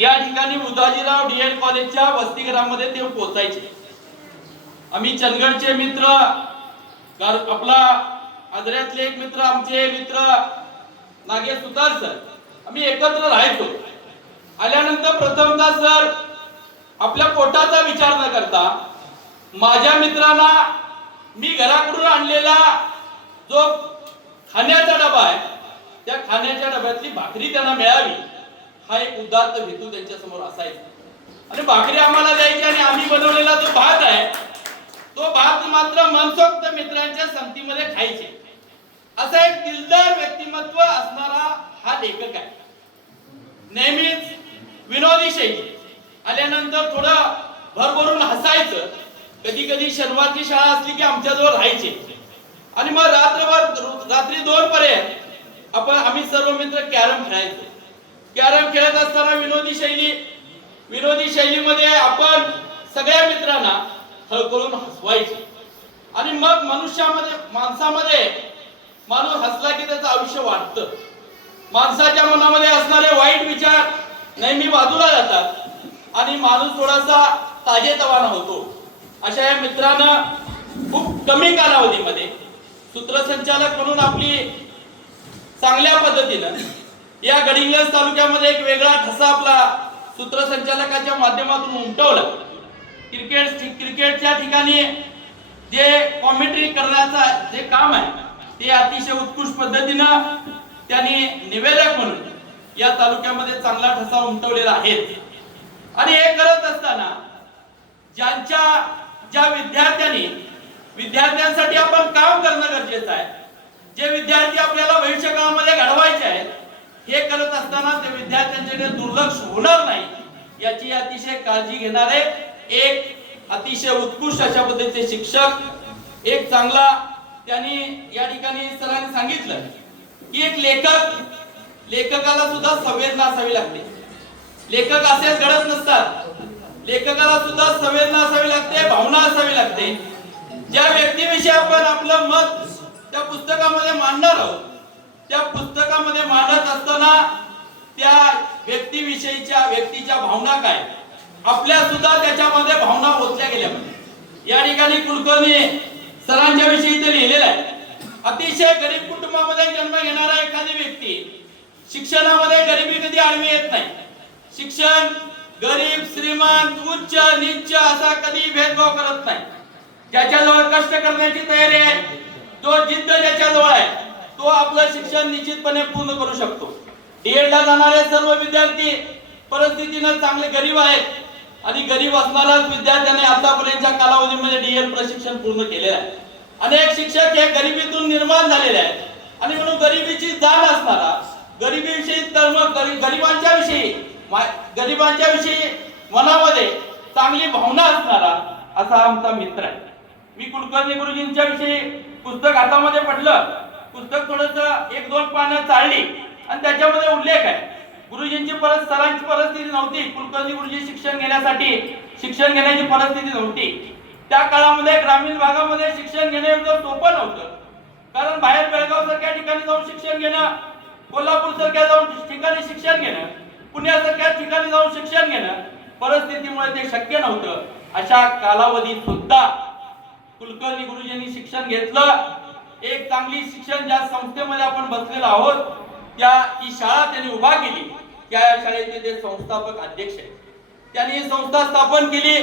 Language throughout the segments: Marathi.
या ठिकाणी उदाजीराव डीएड कॉलेजच्या वसतिगृहामध्ये ते पोचायचे आम्ही चंदगडचे मित्र आपला आंध्र्यातले एक मित्र आमचे मित्र नागेश सुतार सर आम्ही एकत्र राहायचो. आल्यानंतर प्रथमदा सर आपल्या पोटाचा विचार न करता माझ्या मित्रांना मी घराकडून आणलेला जो खाण्याचा डबा आहे त्या खाण्याच्या डब्यातली भाकरी त्यांना मिळावी. हा एक उदात्त हेतू त्यांच्यासमोर असायचा. आणि भाकरी आम्हाला द्यायची आणि आम्ही बनवलेला जो भात आहे तो भात मात्र मनसोक्त मित्रांच्या संगतीमध्ये खायचे. असा एक दिलदार व्यक्तिमत्व असणारा हा लेखक आहे. नेहमीच विनोदी शैली आल्यानंतर थोडं भरभरून हसायचं. कधी कधी शनिवारची शाळा असली की आमच्याजवळ राहायचे. आणि मग रात्रभर रात्री दोन पर्यंत आपण आम्ही सर्व मित्र कॅरम खेळायचो. कॅरम खेळत असताना विनोदी शैली विनोदी शैलीमध्ये आपण सगळ्या मित्रांना खळखळून हसवायचे. आणि मग मनुष्यामध्ये माणसामध्ये माणूस हसला की त्याचं आयुष्य वाढतं. माणसाच्या मनामध्ये असणारे वाईट विचार नेहमी बाजूला जातात आणि माणूस थोडासा ताजेतवाना होतो. अशा या मित्रानं खूप कमी कालावधीमध्ये सूत्रसंचालक म्हणून आपली चांगल्या पद्धतीनं या गडिंग्लज तालुक्यामध्ये एक वेगळा ठसा आपला सूत्रसंचालकाच्या माध्यमातून उमटवला. क्रिकेट क्रिकेटच्या ठिकाणी जे कॉमेंट्री करण्याचा जे काम आहे ते अतिशय उत्कृष्ट पद्धतीनं त्यांनी निवेदक म्हणून या तालुक्यामध्ये चांगला ठसा उमटवलेला आहे. आणि हे करत असताना ज्यांच्या ज्या विद्यार्थ्यांनी विद्यार्थ्यांसाठी आपण काम करणं गरजेचं आहे. जे विद्यार्थी आपल्या भविष्य काळामध्ये घडवायचे आहेत हे करत असताना ते विद्यार्थ्यांच्याकडे दुर्लक्ष होणार नाही याची अतिशय काळजी घेणारे एक अतिशय उत्कृष्ट अशा पद्धतीचे शिक्षक एक चांगला त्यांनी या ठिकाणी सरांनी सांगितलं की एक लेखक लेखकाला सुद्धा संवेदना असावी लागते. लेखक असेच घडत नसतात. लेखकाला सुद्धा संवेदना असावी लागते भावना असावी लागते. ज्या व्यक्तीविषयी आपण आपलं मत त्या पुस्तकामध्ये मांडणार आहोत त्या पुस्तकामध्ये मांडत असताना त्या व्यक्तीविषयीच्या व्यक्तीच्या भावना काय? आपल्या सुद्धा त्याच्यामध्ये भावना ओतल्या गेल्या पाहिजे या ठिकाणी कुलकर्णी सरांच्या विषयी ते लिहिलेलं आहे. अतिशय गरीब कुटुंबामध्ये जन्म घेणारा एखादी व्यक्ती शिक्षणामध्ये गरिबी कधी आडवी येत नाही. शिक्षण गरीब श्रीमंत उच्च नीच असा कधी भेदभाव करत नाही. ज्याच्याजवळ कष्ट करण्याची तयारी आहे तो जिद्द ज्याच्याजवळ आहे तो आपलं शिक्षण निश्चितपणे पूर्ण करू शकतो. डीएडला जाणारे सर्व विद्यार्थी परिस्थितीनं चांगले गरीब आहेत आणि गरीब असणाऱ्याच विद्यार्थ्यांनी आतापर्यंतच्या कालावधीमध्ये डीएड प्रशिक्षण पूर्ण केलेलं आहे. अनेक शिक्षक हे गरिबीतून निर्माण झालेले आहेत. आणि म्हणून गरिबीची जाण असणारा गरिबीविषयी तर मग गरिबांच्या विषयी मा- गरिबांच्या विषयी मनामध्ये चांगली भावना असणारा असा आमचा मित्र आहे. मी कुलकर्णी गुरुजींच्या विषयी पुस्तक हातामध्ये पडलं. पुस्तक थोडस एक दोन पानं चालली. आणि त्याच्यामध्ये उल्लेख आहे. गुरुजींची परत सरांची परिस्थिती नव्हती. कुलकर्णी गुरुजी शिक्षण घेण्यासाठी शिक्षण घेण्याची परिस्थिती नव्हती. त्या काळामध्ये ग्रामीण भागामध्ये शिक्षण घेणे एवढं सोपं नव्हतं. कारण बाहेर बेळगाव सारख्या ठिकाणी जाऊन शिक्षण घेणं कोल्हापूर सारख्या जाऊन ठिकाणी शिक्षण घेणं पुण्यासारख्या ठिकाणी जाऊन शिक्षण घेणं परिस्थितीमुळे ते शक्य नव्हतं. अशा कालावधीत सुद्धा कुलकर्णी गुरुजींनी शिक्षण घेतलं. एक चांगली शिक्षण ज्या संस्थेमध्ये आपण बसलेलो आहोत त्या ही शाळा त्यांनी उभा केली. त्या शाळेचे ते संस्थापक अध्यक्ष आहेत. त्यांनी ही संस्था स्थापन केली.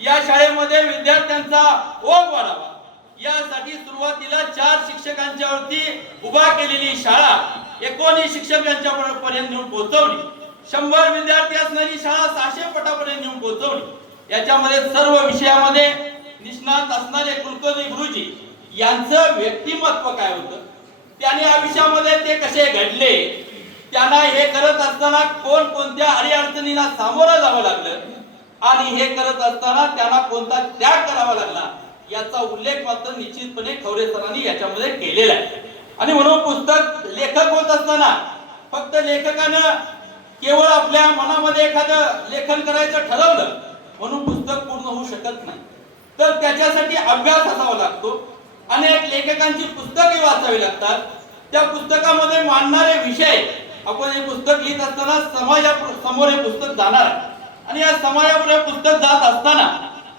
या शाळेमध्ये विद्यार्थ्यांचा ओघ वाढावा. यासाठी सुरुवातीला चार शिक्षकांच्या वरती उभा केलेली शाळा एकोणीस शिक्षकांच्या पर्यंत नेऊन पोहोचवली. शंभर विद्यार्थी असणारी शाळा सहाशे पटापर्यंत नेऊन पोहोचवली. याच्यामध्ये सर्व विषयामध्ये निष्णात असणारे कुलकर्णी गुरुजी यांचं व्यक्तिमत्व काय होतं? त्याने आयुष्यामध्ये ते कसे घडले? त्यांना हे करत असताना कोण कोणत्या अडीअडचणींना सामोरं जावं लागलं? आणि हे करत असताना त्यांना कोणता त्याग करावा लागला? याचा उल्लेख मात्र निश्चितपणे खवरे सरांनी याच्यामध्ये केलेला आहे. आणि म्हणून पुस्तक लेखक होत असताना फक्त लेखकानं केवळ आपल्या मनामध्ये एखादं लेखन करायचं ठरवलं म्हणून पुस्तक पूर्ण होऊ शकत नाही. तर त्याच्यासाठी अभ्यास असावा लागतो. अनेक लेखकांची पुस्तके वाचावी लागतात. त्या पुस्तकामध्ये मांडणारे विषय आपण हे पुस्तक लिहित असताना समाजा समोर हे पुस्तक जाणार. आहे आणि या समाजापुढे हे पुस्तक जात असताना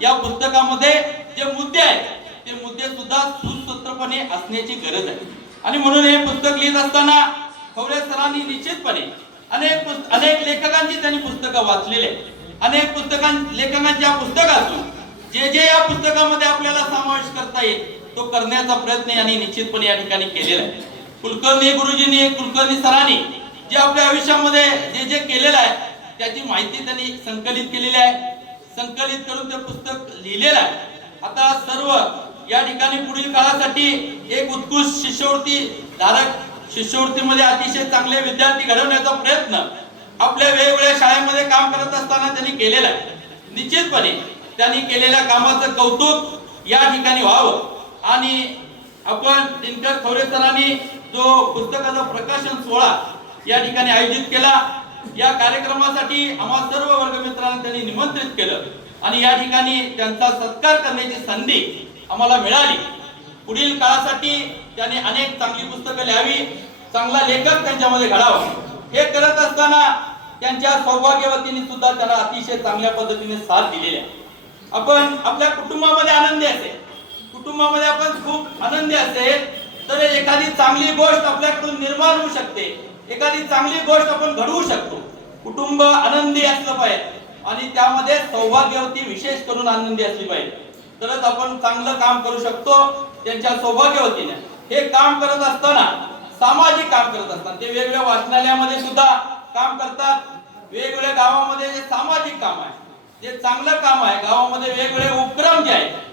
या पुस्तकामध्ये जे मुद्दे आहेत ते मुद्दे सुद्धा सुसूत्रपणे असण्याची गरज आहे. आणि म्हणून हे पुस्तक लिहित असताना खवरे सरांनी निश्चितपणे अनेक अनेक लेखकांची त्यांनी पुस्तकं वाचलेली आहेत. अनेक पुस्तकां लेखकांच्या पुस्तकातून जे जे या पुस्तकामध्ये आपल्याला करता येईल तो करण्याचा प्रयत्न यांनी निश्चितपणे या ठिकाणी केलेला आहे. कुलकर्णी गुरुजींनी कुलकर्णी सरांनी जे आपल्या आयुष्यामध्ये जे जे केलेलं आहे त्याची माहिती त्यांनी संकलित केलेली आहे. संकलित करून ते पुस्तक लिहिलेलं आहे. आता सर्व या ठिकाणी पुढील काळासाठी एक उत्कृष्ट शिष्यवृत्ती धारक शिष्यवृत्तीमध्ये अतिशय चांगले विद्यार्थी घडवण्याचा प्रयत्न आपल्या वेगवेगळ्या शाळेमध्ये काम करत असताना त्यांनी केलेला आहे. निश्चितपणे त्यांनी केलेल्या कामाचं कौतुक या ठिकाणी व्हावं. आणि आपण दिनकर खवरे सरांनी जो पुस्तकाचा प्रकाशन सोहळा या ठिकाणी आयोजित केला या कार्यक्रमासाठी आम्हा सर्व वर्गमित्रांना त्यांनी निमंत्रित केलं. आणि या ठिकाणी त्यांचा सत्कार करण्याची संधी आम्हाला मिळाली. पुढील काळासाठी त्यांनी अनेक चांगली पुस्तकं लिहावी चांगला लेखक त्यांच्यामध्ये घडावा. हे करत असताना त्यांच्या सौभाग्यवतीने सुद्धा त्यांना अतिशय चांगल्या पद्धतीने साथ दिलेली आहे. आपण आपल्या कुटुंबामध्ये आनंदी असेल. कुटुंबामध्ये आपण खूप आनंदी असेल तर एखादी चांगली गोष्ट आपल्याकडून निर्माण होऊ शकते. एखादी चांगली गोष्ट आपण घडवू शकतो. कुटुंब आनंदी असलं पाहिजे आणि त्यामध्ये सौभाग्यवती विशेष करून आनंदी असली पाहिजे. तरच आपण चांगलं काम करू शकतो त्यांच्या सौभाग्यवतीने हे काम करत असताना सामाजिक काम करत असताना ते वेगवेगळ्या वाचनालयामध्ये सुद्धा काम करतात. वेगवेगळ्या गावामध्ये जे सामाजिक काम आहे जे चांगलं काम आहे गावामध्ये वेगवेगळे उपक्रम जे आहेत